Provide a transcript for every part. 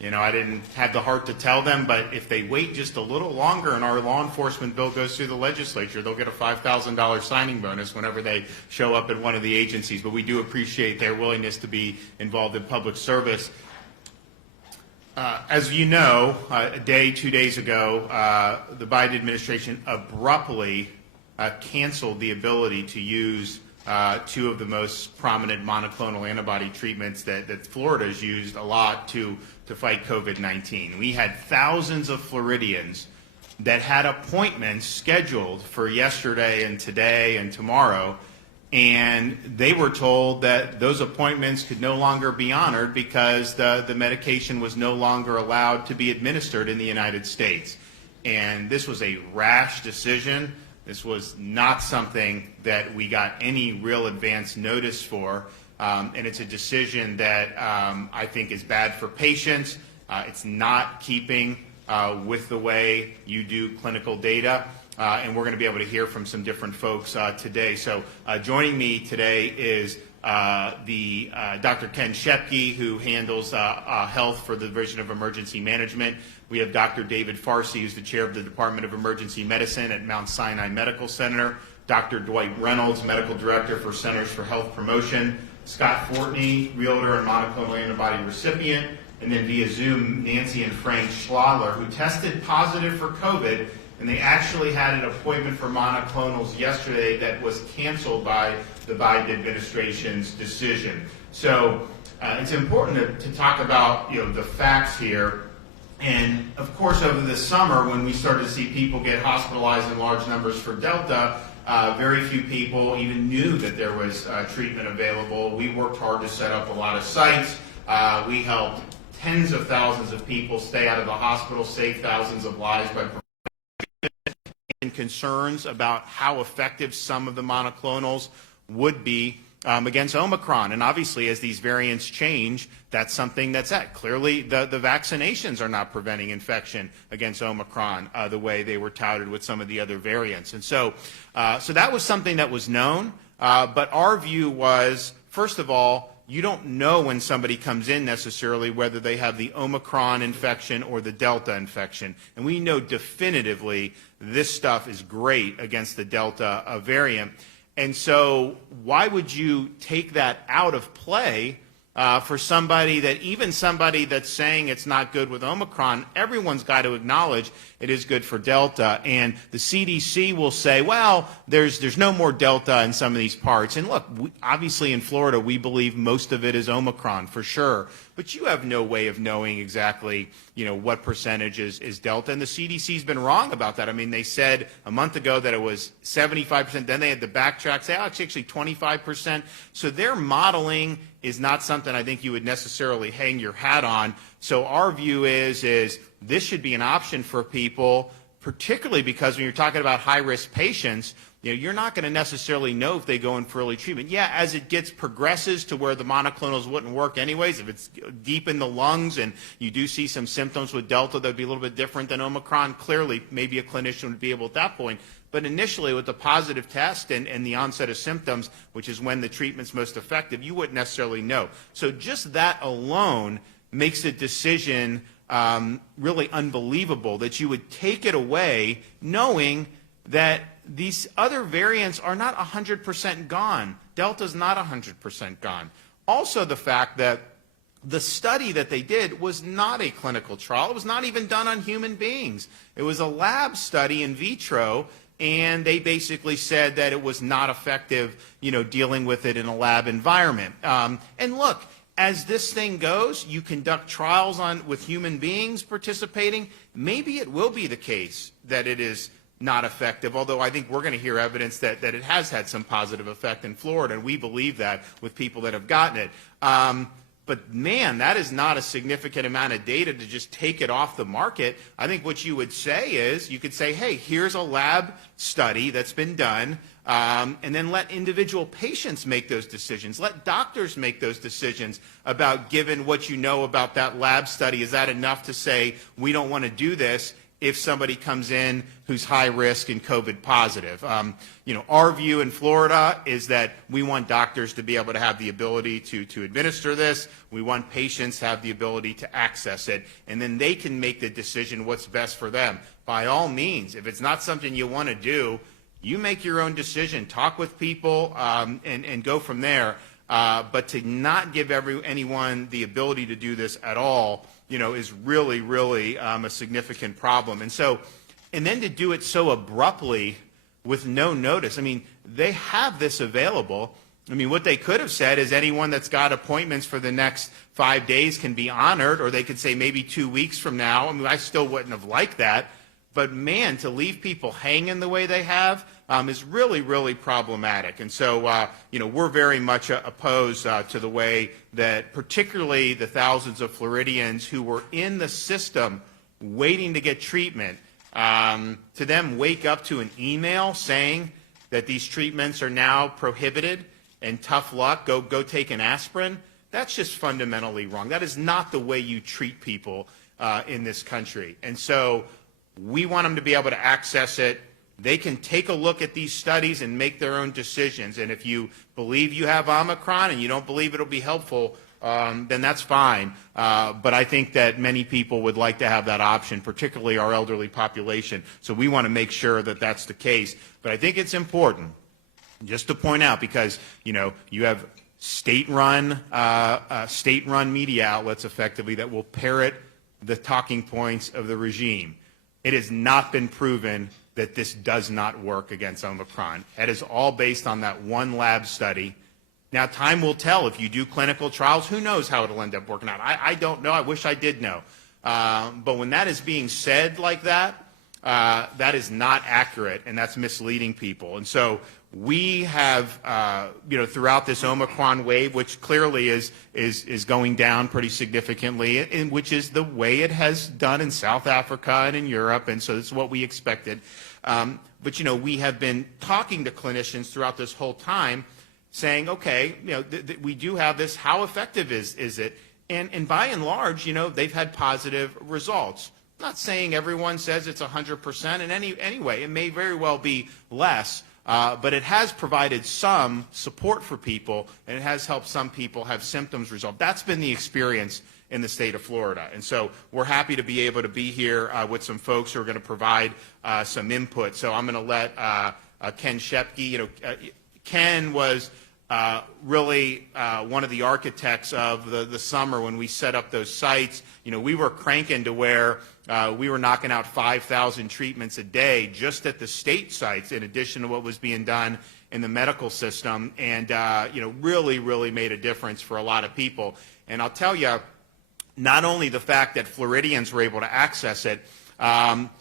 You know, I didn't have the heart to tell them, but if they wait just a little longer and our law enforcement bill goes through the legislature, they'll get a $5,000 signing bonus whenever they show up at one of the agencies. But we do appreciate their willingness to be involved in public service. As you know, a day, 2 days ago, the Biden administration abruptly canceled the ability to use two of the most prominent monoclonal antibody treatments that Florida has used a lot to fight COVID-19. We had thousands of Floridians that had appointments scheduled for yesterday and today and tomorrow, and they were told that those appointments could no longer be honored because the medication was no longer allowed to be administered in the United States. And this was a rash decision. This was not something that we got any real advance notice for, and it's a decision that I think is bad for patients. It's not keeping with the way you do clinical data, and we're going to be able to hear from some different folks today. So joining me today is Dr. Ken Shepke, who handles health for the Division of Emergency Management. We have Dr. David Farsi, who's the chair of the Department of Emergency Medicine at Mount Sinai Medical Center. Dr. Dwight Reynolds, medical director for Centers for Health Promotion. Scott Fortney, realtor and monoclonal antibody recipient. And then via Zoom, Nancy and Frank Schlaller, who tested positive for COVID, and they actually had an appointment for monoclonals yesterday that was canceled by the Biden administration's decision. So it's important to talk about the facts here. And of course, over the summer, when we started to see people get hospitalized in large numbers for Delta, very few people even knew that there was treatment available. We worked hard to set up a lot of sites. We helped tens of thousands of people stay out of the hospital, save thousands of lives by and concerns about how effective some of the monoclonals would be against Omicron. And obviously, as these variants change, that's something that's clearly the vaccinations are not preventing infection against Omicron the way they were touted with some of the other variants. And so that was something that was known. But our view was, first of all, you don't know when somebody comes in necessarily whether they have the Omicron infection or the Delta infection. And we know definitively this stuff is great against the Delta variant. And so why would you take that out of play for somebody that's saying it's not good with Omicron? Everyone's got to acknowledge it is good for Delta. And the CDC will say, well, there's no more Delta in some of these parts. And look, obviously in Florida, we believe most of it is Omicron for sure. But you have no way of knowing exactly, what percentage is Delta. And the CDC's been wrong about that. I mean, they said a month ago that it was 75%. Then they had to backtrack, say, oh, it's actually 25%. So their modeling is not something I think you would necessarily hang your hat on. So our view is this should be an option for people, particularly because when you're talking about high-risk patients, you're not going to necessarily know if they go in for early treatment. Yeah, as it progresses to where the monoclonals wouldn't work anyways, if it's deep in the lungs and you do see some symptoms with Delta that would be a little bit different than Omicron, clearly maybe a clinician would be able at that point. But initially, with the positive test and the onset of symptoms, which is when the treatment's most effective, you wouldn't necessarily know. So just that alone makes the decision really unbelievable that you would take it away knowing that these other variants are not 100% gone. Delta's not 100% gone. Also, the fact that the study that they did was not a clinical trial. It was not even done on human beings. It was a lab study in vitro, and they basically said that it was not effective, dealing with it in a lab environment. And look, as this thing goes, you conduct trials with human beings participating. Maybe it will be the case that it is not effective, although I think we're going to hear evidence that it has had some positive effect in Florida, and we believe that with people that have gotten it. But man, that is not a significant amount of data to just take it off the market. I think what you would say is, you could say, hey, here's a lab study that's been done, and then let individual patients make those decisions. Let doctors make those decisions about, given what you know about that lab study, is that enough to say we don't want to do this? if somebody comes in who's high risk and COVID positive. Our view in Florida is that we want doctors to be able to have the ability to administer this. We want patients to have the ability to access it, and then they can make the decision what's best for them. By all means, if it's not something you want to do, you make your own decision, talk with people, and go from there. But to not give anyone the ability to do this at all, is really, really a significant problem. And then to do it so abruptly with no notice. I mean, they have this available. I mean, what they could have said is anyone that's got appointments for the next 5 days can be honored, or they could say maybe 2 weeks from now. I mean, I still wouldn't have liked that. But, man, to leave people hanging the way they have is really, really problematic. And so, we're very much opposed to the way that particularly the thousands of Floridians who were in the system waiting to get treatment, to them wake up to an email saying that these treatments are now prohibited and tough luck, go take an aspirin. That's just fundamentally wrong. That is not the way you treat people in this country. And so we want them to be able to access it. They can take a look at these studies and make their own decisions. And if you believe you have Omicron and you don't believe it'll be helpful, then that's fine. But I think that many people would like to have that option, particularly our elderly population. So we want to make sure that that's the case. But I think it's important just to point out, because, you have state-run media outlets effectively that will parrot the talking points of the regime. It has not been proven that this does not work against Omicron. It is all based on that one lab study. Now, time will tell. If you do clinical trials, who knows how it'll end up working out. I don't know. I wish I did know. But when that is being said like that, that is not accurate, and that's misleading people. And so we have, throughout this Omicron wave, which clearly is going down pretty significantly, and which is the way it has done in South Africa and in Europe, and so this is what we expected. But, we have been talking to clinicians throughout this whole time saying, okay, we do have this. How effective is it? And by and large, they've had positive results. I'm not saying everyone says it's 100%, and anyway, it may very well be less. But it has provided some support for people, and it has helped some people have symptoms resolve. That's been the experience in the state of Florida. And so we're happy to be able to be here with some folks who are going to provide some input. So I'm going to let Ken Shepke. Ken was really one of the architects of the summer when we set up those sites. We were cranking to where we were knocking out 5,000 treatments a day just at the state sites, in addition to what was being done in the medical system, and really, really made a difference for a lot of people. And I'll tell you, not only the fact that Floridians were able to access it,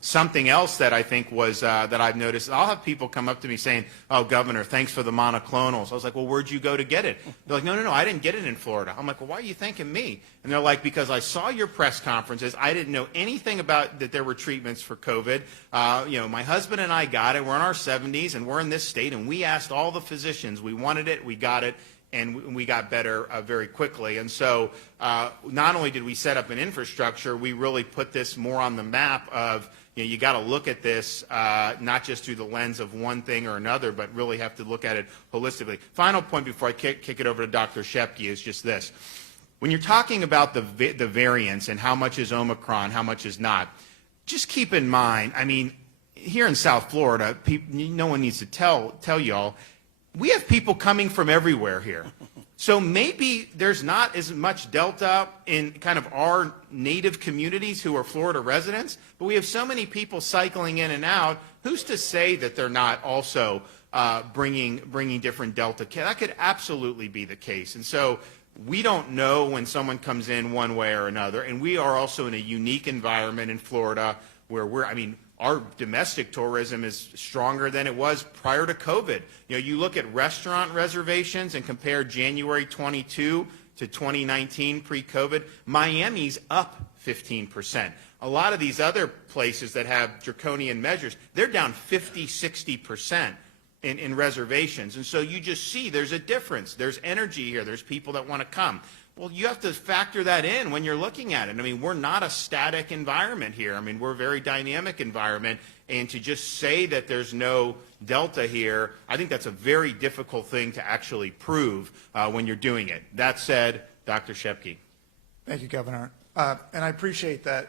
something else that I think was that I've noticed, I'll have people come up to me saying, "Oh, Governor, thanks for the monoclonals." I was like, "Well, where'd you go to get it?" They're like, No, I didn't get it in Florida." I'm like, "Well, why are you thanking me?" And they're like, "Because I saw your press conferences. I didn't know anything about that there were treatments for COVID. My husband and I got it. We're in our 70s, and we're in this state, and we asked all the physicians. We wanted it. We got it. And we got better very quickly." And so not only did we set up an infrastructure, we really put this more on the map of, you got to look at this not just through the lens of one thing or another, but really have to look at it holistically. Final point before I kick it over to Dr. Shepke is just this. When you're talking about the variants and how much is Omicron, how much is not, just keep in mind, I mean, here in South Florida, no one needs to tell y'all, we have people coming from everywhere here. So maybe there's not as much Delta in kind of our native communities who are Florida residents, but we have so many people cycling in and out. Who's to say that they're not also bringing different Delta? That could absolutely be the case. And so we don't know when someone comes in one way or another. And we are also in a unique environment in Florida where our domestic tourism is stronger than it was prior to COVID. You look at restaurant reservations and compare January 22 to 2019 pre-COVID, Miami's up 15%. A lot of these other places that have draconian measures, they're down 50, 60% in reservations. And so you just see there's a difference. There's energy here. There's people that want to come. Well, you have to factor that in when you're looking at it. I mean, we're not a static environment here. I mean, we're a very dynamic environment, and to just say that there's no delta here, I think that's a very difficult thing to actually prove when you're doing it. That said, Dr. Shepke. Thank you, Governor. And I appreciate that